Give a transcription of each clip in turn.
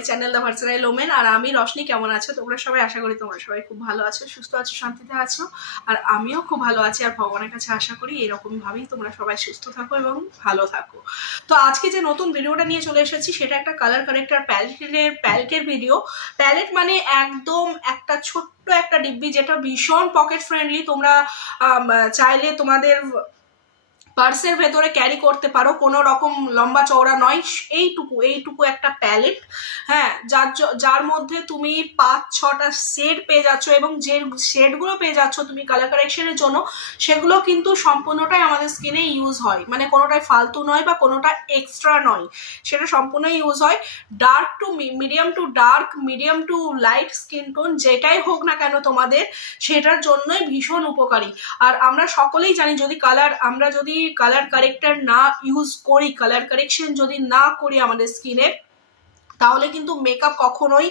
My channel the versatile women. আর আমি রশনি। কেমন আছো তোমরা সবাই? আশা করি তোমরা সবাই খুব ভালো আছো, সুস্থ আছো, শান্তিতে আছো। আর আমিও খুব ভালো আছি। আর ভগবানের কাছে আশা করি এরকম ভাবেই তোমরা সবাই সুস্থ থাকো এবং ভালো থাকো। তো আজকে যে নতুন ভিডিওটা নিয়ে চলে এসেছি সেটা একটা কালার কারেক্টার প্যালেটের ভিডিও। প্যালেট মানে একদম একটা ছোট্ট একটা ডিব্বি, যেটা ভীষণ পকেট ফ্রেন্ডলি। তোমরা চাইলে তোমাদের পার্সের ভেতরে ক্যারি করতে পারো, কোনো রকম লম্বা চওড়া নয়। এইটুকু একটা প্যালেট, হ্যাঁ, যার মধ্যে তুমি 5-6টা শেড পেয়ে যাচ্ছ, এবং যে শেডগুলো পেয়ে যাচ্ছ তুমি কালার কারেকশনের জন্য, সেগুলো কিন্তু সম্পূর্ণটাই আমাদের স্কিনে ইউজ হয়, মানে কোনোটাই ফালতু নয় বা কোনোটা এক্সট্রা নয়, সেটা সম্পূর্ণই ইউজ হয়। Dark to medium to dark, medium to light skin tone, যেটাই হোক না কেন তোমাদের, সেটার জন্যই ভীষণ উপকারী। আর আমরা সকলেই জানি আমরা যদি কালার কারেক্টার না ইউজ করি, কালার কারেকশন যদি না করি আমাদের স্কিনে, তাহলে কিন্তু মেকআপ কখনোই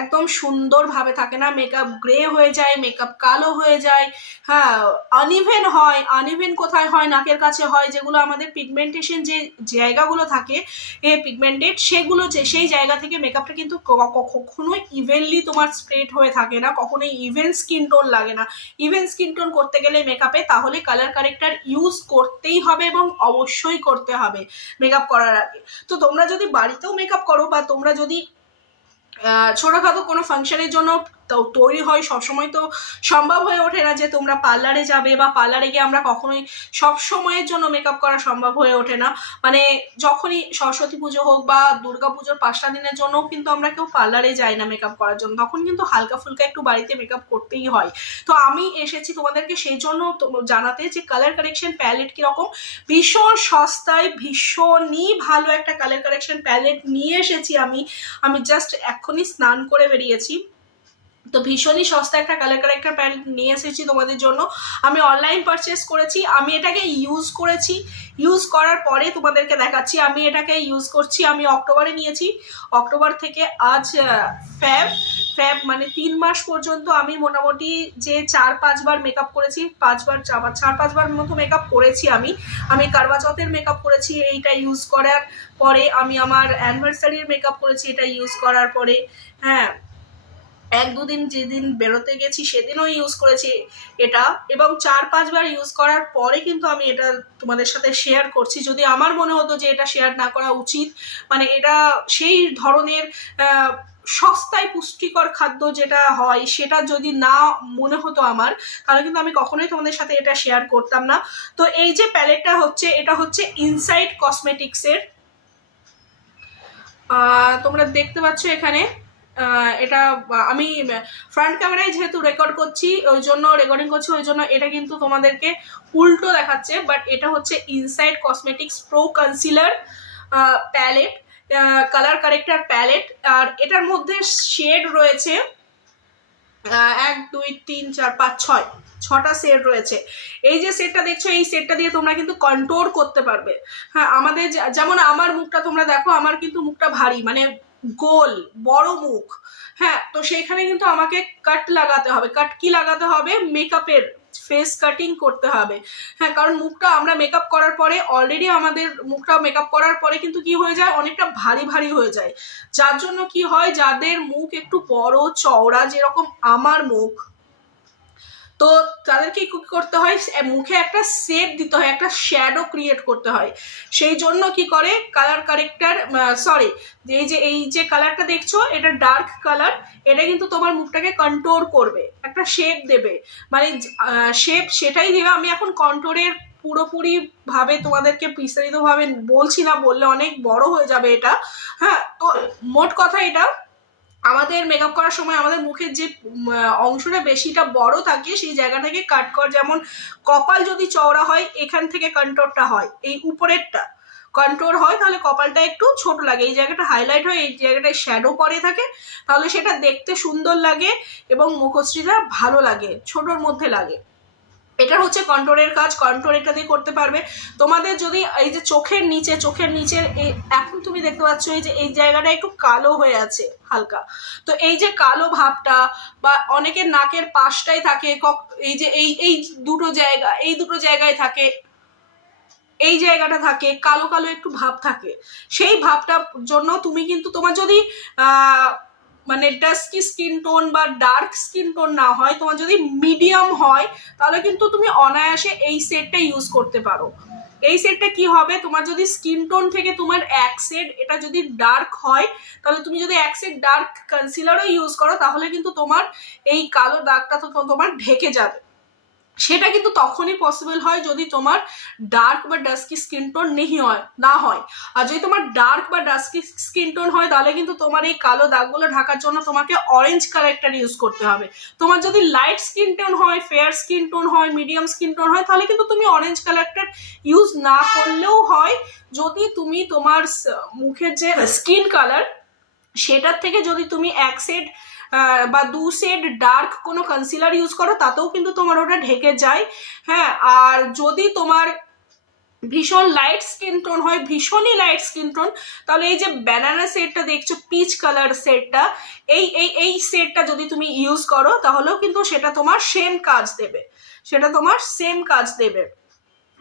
একদম সুন্দরভাবে থাকে না। মেকআপ গ্রে হয়ে যায়, মেকআপ কালো হয়ে যায়, হ্যাঁ, আনইভেন হয়। আনইভেন কোথায় হয়? নাকের কাছে হয়, যেগুলো আমাদের পিগমেন্টেশন যে জায়গাগুলো থাকে পিগমেন্টেড, সেই জায়গা থেকে মেকআপটা কিন্তু কখনোই ইভেনলি তোমার স্প্রেড হয়ে থাকে না, কখনোই ইভেন স্কিন টোন লাগে না। ইভেন স্কিন টোন করতে গেলে মেকআপে, তাহলে কালার কারেক্টার ইউজ করতেই হবে এবং অবশ্যই করতে হবে মেকআপ করার আগে। তো তোমরা যদি বাড়িতেও মেকআপ করো, বা তোমরা যদি ছোটখাটো কোনো ফাংশনের জন্য তৈরি হয়, সবসময় তো সম্ভব হয়ে ওঠে না যে তোমরা পার্লারে যাবে, বা পার্লারে গিয়ে আমরা কখনোই সব সময়ের জন্য মেকআপ করা সম্ভব হয়ে ওঠে না। মানে যখনই সরস্বতী পুজো হোক বা দুর্গা পুজোর 5টা দিনের জন্যও কিন্তু আমরা কেউ পার্লারে যাই না মেকআপ করার জন্য, তখন কিন্তু হালকা ফুলকা একটু বাড়িতে মেকআপ করতেই হয়। তো আমি এসেছি তোমাদেরকে সেই জন্য জানাতে যে কালার কারেকশন প্যালেট কিরকম। ভীষণ সস্তায় ভীষণই ভালো একটা কালার কারেকশন প্যালেট নিয়ে এসেছি আমি জাস্ট এক্ষুনি স্নান করে বেরিয়েছি। তো ভীষণই সস্তা একটা কালার কারেক্টার প্যালেট নিয়ে এসেছি তোমাদের জন্য। আমি অনলাইন পারচেস করেছি, আমি এটাকে ইউজ করেছি, ইউজ করার পরে তোমাদেরকে দেখাচ্ছি। আমি এটাকে ইউজ করছি, আমি অক্টোবরে নিয়েছি, অক্টোবর থেকে আজ ফেব মানে 3 মাস পর্যন্ত আমি মোটামুটি যে 4-5 বার মেকআপ করেছি, 4-5 বার মতো মেকআপ করেছি। আমি কারবা চৌথের মেকআপ করেছি এইটা ইউজ করার পরে, আমি আমার অ্যানিভার্সারির মেকআপ করেছি এটা ইউজ করার পরে, হ্যাঁ, 1-2 দিন যেদিন বেরোতে গেছি সেদিনও ইউজ করেছি এটা, এবং 4-5 বার ইউজ করার পরে কিন্তু আমি এটা তোমাদের সাথে শেয়ার করছি। যদি আমার মনে হতো যে এটা শেয়ার না করা উচিত, মানে এটা সেই ধরনের সস্তায় পুষ্টিকর খাদ্য যেটা হয়, সেটা যদি না মনে হতো আমার, তাহলে কিন্তু আমি কখনোই তোমাদের সাথে এটা শেয়ার করতাম না। তো এই যে প্যালেটটা হচ্ছে, এটা হচ্ছে ইনসাইড কসমেটিক্সের, তোমরা দেখতে পাচ্ছ এখানে। এটা আমি ফ্রন্ট ক্যামেরায় যেহেতু রেকর্ডিং করছি, ওই জন্য এটা কিন্তু তোমাদেরকে উল্টো দেখাচ্ছে, বাট এটা হচ্ছে inside cosmetics pro concealer palette, colour corrector palette. আর এটার মধ্যে শেড রয়েছে 1, 2, 3, 4, 5, 6টা সেট রয়েছে। এই যে সেটটা দেখছো, এই সেটটা দিয়ে তোমরা কিন্তু কন্ট্রোল করতে পারবে। হ্যাঁ, আমাদের যেমন আমার মুখটা তোমরা দেখো, আমার কিন্তু মুখটা ভারী, মানে গোল বড় মুখ, হ্যাঁ, তো সেখানে কিন্তু আমাকে কাট লাগাতে হবে। কাট কি লাগাতে হবে? মেকআপের ফেস কাটিং করতে হবে, হ্যাঁ, কারণ মুখটা আমরা মেকআপ করার পরে, অলরেডি আমাদের মুখটা মেকআপ করার পরে কিন্তু কি হয়ে যায়, অনেকটা ভারী ভারী হয়ে যায়। যার জন্য কি হয়, যাদের মুখ একটু বড় চওড়া, যেরকম আমার মুখ, তো তাদেরকে কি করতে হয়, মুখে একটা শেড দিতে হয়, একটা শ্যাডো ক্রিয়েট করতে হয়। সেই জন্য কি করে কালার কারেক্টার, এই যে কালারটা দেখছো, এটা ডার্ক কালার, এটা কিন্তু তোমার মুখটাকে কন্ট্রোল করবে, একটা শেপ দেবে, মানে শেপ সেটাই দেবে। আমি এখন কন্ট্রোলের পুরোপুরি ভাবে তোমাদেরকে বিস্তারিত ভাবে বলছি না, বললে অনেক বড় হয়ে যাবে এটা, হ্যাঁ। তো মোট কথা, এটা আমাদের মেকআপ করার সময় আমাদের মুখের যে অংশটা বেশিটা বড় থাকে, সেই জায়গাটাকে কাট কর। যেমন কপাল যদি চওড়া হয়, এখান থেকে কন্ট্রোলটা হয়, এই উপরেরটা কন্ট্রোল হয়, তাহলে কপালটা একটু ছোট লাগে, এই জায়গাটা হাইলাইট হয়, এই জায়গাটায় শ্যাডো পড়ে থাকে, তাহলে সেটা দেখতে সুন্দর লাগে এবং মুখশ্রীটা ভালো লাগে, ছোটোর মধ্যে লাগে। এটা হচ্ছে কন্ট্রোলের কাজ, কন্ট্রোল এটা দিয়ে করতে পারবে। তোমাদের যদি এই যে চোখের নিচের এখন তুমি দেখতে পাচ্ছ এই যে এই জায়গাটা একটু কালো হয়ে আছে হালকা, তো এই যে কালো ভাবটা, বা অনেকের নাকের পাশটাই থাকে, এই যে এই দুটো জায়গায় থাকে, এই জায়গাটা থাকে, কালো কালো একটু ভাব থাকে, সেই ভাবটার জন্য তুমি কিন্তু তোমার যদি মানে ডাস্কি স্কিন টোন বা ডার্ক স্কিন টোন না হয়, তোমার যদি মিডিয়াম হয়, তাহলে কিন্তু তুমি অনায়াসে এই সেটটা ইউজ করতে পারো। এই সেটটা কি হবে, তোমার যদি স্কিন টোন থেকে তোমার এক সেট এটা যদি ডার্ক হয়, তাহলে তুমি যদি এক সেট ডার্ক কনসিলারও ইউজ করো, তাহলে কিন্তু তোমার এই কালো দাগটা তো তোমার ঢেকে যাবে। সেটা কিন্তু তখনই পসিবল হয় যদি তোমার ডার্ক বা ডাস্কি স্কিন টোন না হয়। আর যদি তোমার ডার্ক বা ডাস্কি স্কিন টোন হয়, তাহলে কিন্তু তোমার এই কালো দাগগুলো ঢাকার জন্য তোমাকে অরেঞ্জ কারেক্টার ইউজ করতে হবে। তোমার যদি লাইট স্কিন টোন হয়, ফেয়ার স্কিন টোন হয়, মিডিয়াম স্কিন টোন হয়, তাহলে কিন্তু তুমি অরেঞ্জ কারেক্টার ইউজ না করলেও হয়। যদি তুমি তোমার মুখের যে স্কিন কালার সেটার থেকে যদি তুমি এক সেট বা দু সেট ডার্ক কোনো কনসিলার ইউজ করো, তাতেও কিন্তু তোমার ওটা ঢেকে যায়। হ্যাঁ, আর যদি তোমার ভীষণ লাইট স্কিন টোন হয়, ভীষণই লাইট স্কিন টোন, তাহলে এই যে ব্যানানা সেটটা দেখছো, পিচ কালার সেটটা, এই সেটটা যদি তুমি ইউজ করো, তাহলেও কিন্তু সেটা তোমার সেম কাজ দেবে।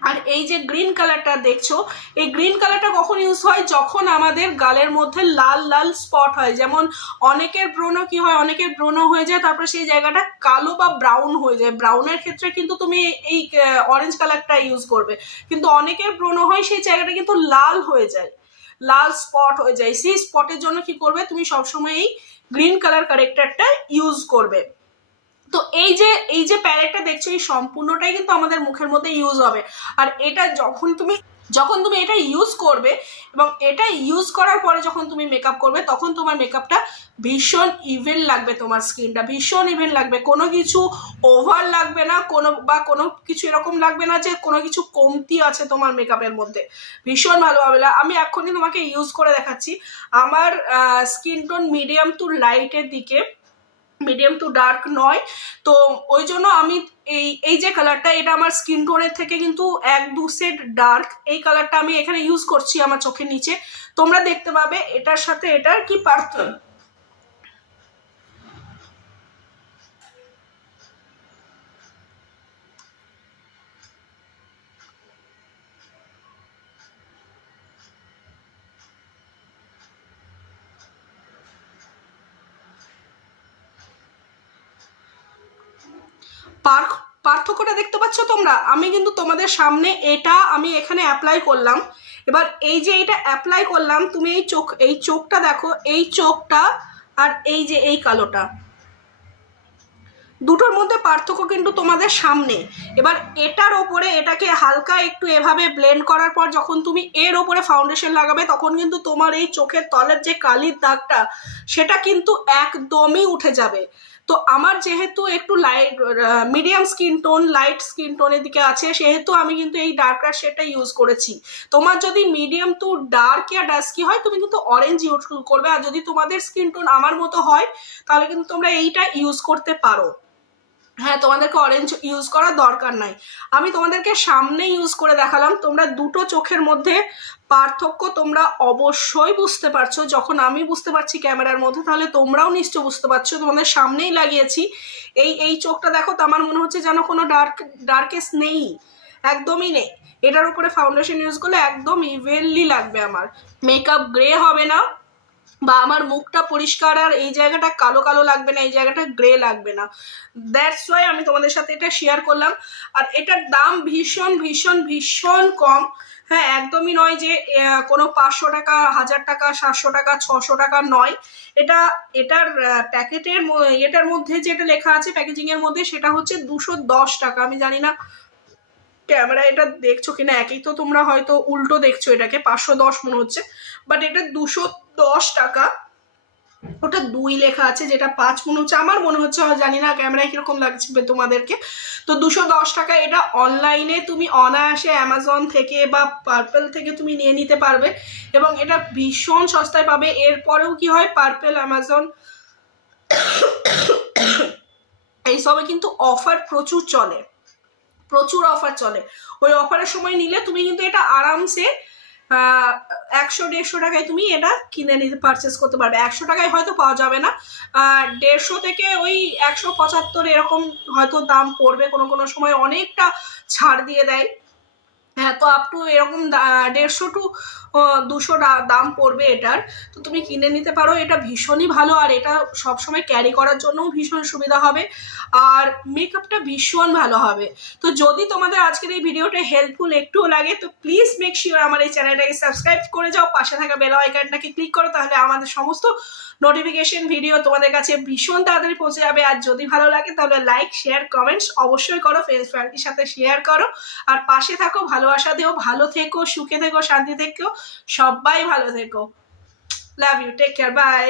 আর এই যে গ্রিন কালারটা দেখছো, এই গ্রিন কালারটা কখন ইউজ হয়, যখন আমাদের গালের মধ্যে লাল লাল স্পট হয়। যেমন অনেকের ব্রণ কি হয়, অনেকের ব্রণ হয়ে যায়, তারপরে সেই জায়গাটা কালো বা ব্রাউন হয়ে যায়। ব্রাউনের ক্ষেত্রে কিন্তু তুমি এই অরেঞ্জ কালারটা ইউজ করবে, কিন্তু অনেকের ব্রণ হয় সেই জায়গাটা কিন্তু লাল হয়ে যায়, লাল স্পট হয়ে যায়। সেই স্পটের জন্য কি করবে, তুমি সবসময় এই গ্রিন কালার কারেক্টারটা ইউজ করবে। তো এই যে প্যালেটটা দেখছো, এই সম্পূর্ণটাই কিন্তু আমাদের মুখের মধ্যে ইউজ হবে। আর এটা যখন তুমি এটা ইউজ করবে, এবং এটা ইউজ করার পরে যখন তুমি মেকআপ করবে, তখন তোমার মেকআপটা ভীষণ ইভেন লাগবে, তোমার স্কিনটা ভীষণ ইভেন লাগবে, কোনো কিছু ওভার লাগবে না, কোনো কিছু এরকম লাগবে না যে কোনো কিছু কমতি আছে তোমার মেকআপের মধ্যে। ভীষণ ভালোভাবে আমি এক্ষুনি তোমাকে ইউজ করে দেখাচ্ছি। আমার স্কিন টোন মিডিয়াম টু লাইটের দিকে, মিডিয়াম টু ডার্ক নয়, তো ওই জন্য আমি এই যে কালারটা, এটা আমার স্কিন টোনের থেকে কিন্তু এক দু সেট ডার্ক, এই কালারটা আমি এখানে ইউজ করছি আমার চোখের নিচে। তোমরা দেখতে পাবে এটার সাথে এটার কি পার্থক্য। পার্থক্যটা দেখতে পাচ্ছ তোমরা? আমি কিন্তু তোমাদের সামনে এটা আমি এখানে অ্যাপ্লাই করলাম। এবার এই যে এটা অ্যাপ্লাই করলাম, তুমি এই চোখটা দেখো, এই চোখটা আর এই যে এই কালোটা, দুটোর মধ্যে পার্থক্য কিন্তু তোমাদের সামনে। এবার এটার ওপরে এটাকে হালকা একটু এভাবে ব্লেন্ড করার পর যখন তুমি এর ওপরে ফাউন্ডেশন লাগাবে, তখন কিন্তু তোমার এই চোখের তলের যে কালির দাগটা, সেটা কিন্তু একদমই উঠে যাবে। তো আমার যেহেতু একটু light medium skin tone, light skin টোনের দিকে আছে, সেহেতু আমি কিন্তু এই ডার্কার শেডটা ইউজ করেছি। তোমার যদি medium to dark yeah dusky হয়, তুমি কিন্তু অরেঞ্জ ইউজ করবে। আর যদি তোমাদের স্কিন টোন আমার মতো হয়, তাহলে কিন্তু তোমরা এইটা ইউজ করতে পারো। হ্যাঁ, তোমাদেরকে অরেঞ্জ ইউজ করার দরকার নাই। আমি তোমাদেরকে সামনে ইউজ করে দেখালাম। তোমরা দুটো চোখের মধ্যে পার্থক্য তোমরা অবশ্যই বুঝতে পারছো। যখন আমি বুঝতে পারছি ক্যামেরার মধ্যে, তাহলে তোমরাও নিশ্চয় বুঝতে পারছো। তোমাদের সামনেই লাগিয়েছি। এই চোখটা দেখো, তো আমার মনে হচ্ছে যেন কোনো ডার্কেস নেই, একদমই নেই। এটার উপরে ফাউন্ডেশন ইউজ করলে একদম ইভেনলি লাগবে, আমার মেকআপ গ্রে হবে না, বা আমার মুখটা পরিষ্কার আর এই জায়গাটা কালো কালো লাগবে না, এই জায়গাটা গ্রে লাগবে না। দ্যাটস ওয়াই আমি তোমাদের সাথে এটা শেয়ার করলাম। আর এটার দাম ভীষণ ভীষণ ভীষণ কম। হ্যাঁ, একদমই নয় যে কোনো 500 টাকা, 1000 টাকা, 700 টাকা, 600 টাকা নয়। এটার এটার মধ্যে যেটা লেখা আছে প্যাকেজিং এর মধ্যে, সেটা হচ্ছে 210 টাকা। আমি জানি না ক্যামেরা এটা দেখছো কিনা, একই তো, তোমরা হয়তো উল্টো দেখছো, এটাকে 510 মনে হচ্ছে, বাট এটা 210 টাকা। ওটা 2 লেখা আছে, যেটা 5 মনে হচ্ছে, আমার মনে হচ্ছে, জানি না ক্যামেরায় কিরকম লাগছে তোমাদেরকে। তো 210 টাকা। এটা অনলাইনে তুমি অনায়াসে অ্যামাজন থেকে বা পার্পেল থেকে তুমি নিয়ে নিতে পারবে, এবং এটা ভীষণ সস্তায় পাবে। এরপরেও কি হয়, পার্পেল, অ্যামাজন এইসবে কিন্তু অফার প্রচুর চলে, প্রচুর অফার চলে। ওই অফারের সময় নিলে তুমি কিন্তু এটা আরামসে 100-150 টাকায় তুমি এটা কিনে নিতে, পারচেস করতে পারবে। 100 টাকায় হয়তো পাওয়া যাবে না, 150 থেকে ওই 175 এরকম হয়তো দাম পড়বে। কোনো কোনো সময় অনেকটা ছাড় দিয়ে দেয়। হ্যাঁ, তো আপ টু এরকম 150 টু 200 দাম পড়বে এটার। তো তুমি কিনে নিতে পারো, এটা ভীষণই ভালো আর এটা সবসময় ক্যারি করার জন্যও ভীষণ সুবিধা হবে আর মেকআপটা ভীষণ ভালো হবে। তো যদি তোমাদের আজকের এই ভিডিওটা হেল্পফুল একটুও লাগে তো প্লিজ মেক শিওর আমার এই চ্যানেলটাকে সাবস্ক্রাইব করে যাও, পাশে থাকা বেল আইকনটাকে ক্লিক করো, তাহলে আমাদের সমস্ত নোটিফিকেশন ভিডিও তোমাদের কাছে ভীষণ তাড়াতাড়ি পৌঁছে যাবে। আর যদি ভালো লাগে তাহলে লাইক শেয়ার কমেন্টস অবশ্যই করো, ফ্রেন্ডস ফ্যামিলির সাথে শেয়ার করো আর পাশে থাকো, ভালোবাসা দিও, ভালো থেকো, সুখে থেকো, শান্তি থেকো, সবাই ভালো থেকো। Love you, take care, by.